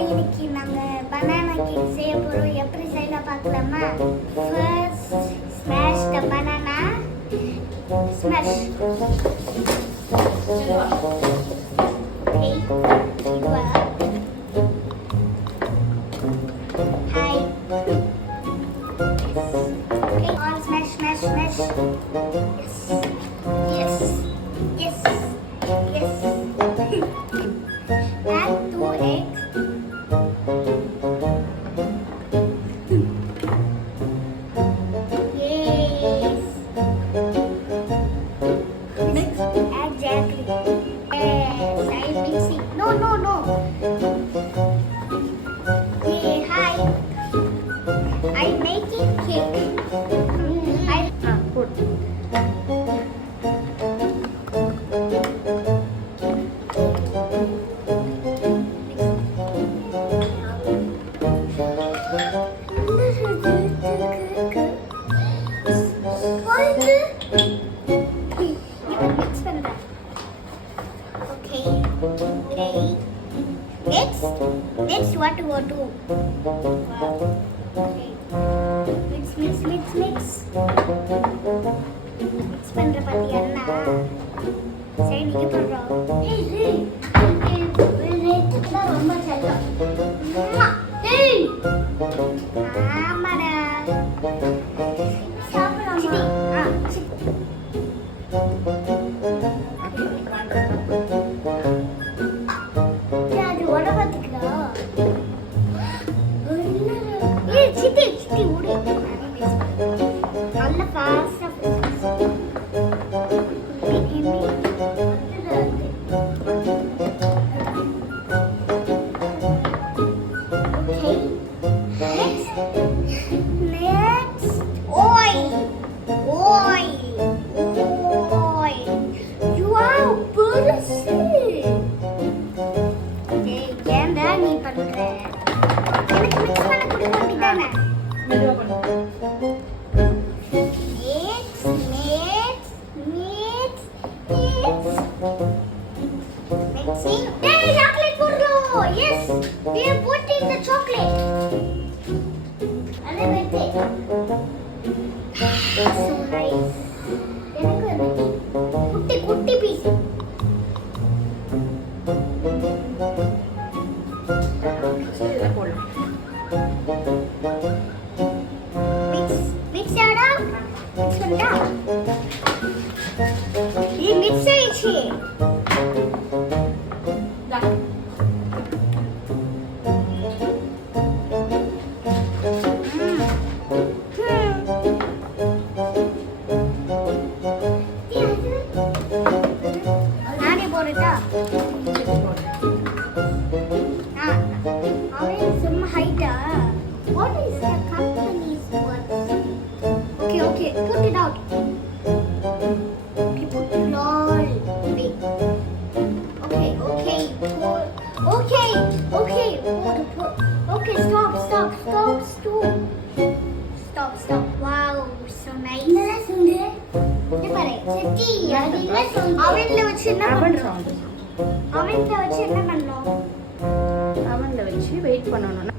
இன்னைக்கு நாங்கள் banana cake செய்ய போகிறோம். எப்படி செய்யலாம் பார்க்கலாமா? First smash the banana. Smash. Hi. Okay, all smash, smash, smash. Yes. Yes. Yes. Yes. Add 2 eggs. Yes. Mix. Exactly. Yes. I'm mixing. No. Hey, hi. I'm making cake. Put. Okay. Next what to do? Okay. Mix. Mix பண்ற பாத்தியா அண்ணா? சரி நீங்க பண்றோம். ரொம்ப செல்லம். ஏய் ஆமாடா. சாப்பிடலாமா? அது உட பாத்துக்கடா. ஏய் சித்தி ஓடு. நல்ல ஃபாஸ்டா Mixing. Hey, chocolate purlo. Yes, we have put in the chocolate. And then we take. So nice. Kutti piece. Mix it up. Mix it up. This mix it here. நானே போறட்டா? அவன் சும்மா ஹைட்டா? What is the company's words? Okay, put it out. Okay, put it all. Wait. Okay. Okay, stop. Wow, so nice. இது பாரு சித்தி அது என்ன சவுண்ட்? அவன்ல வச்சு என்ன பண்ணனும்? அவன்ல வச்சு வெயிட் பண்ணனும்.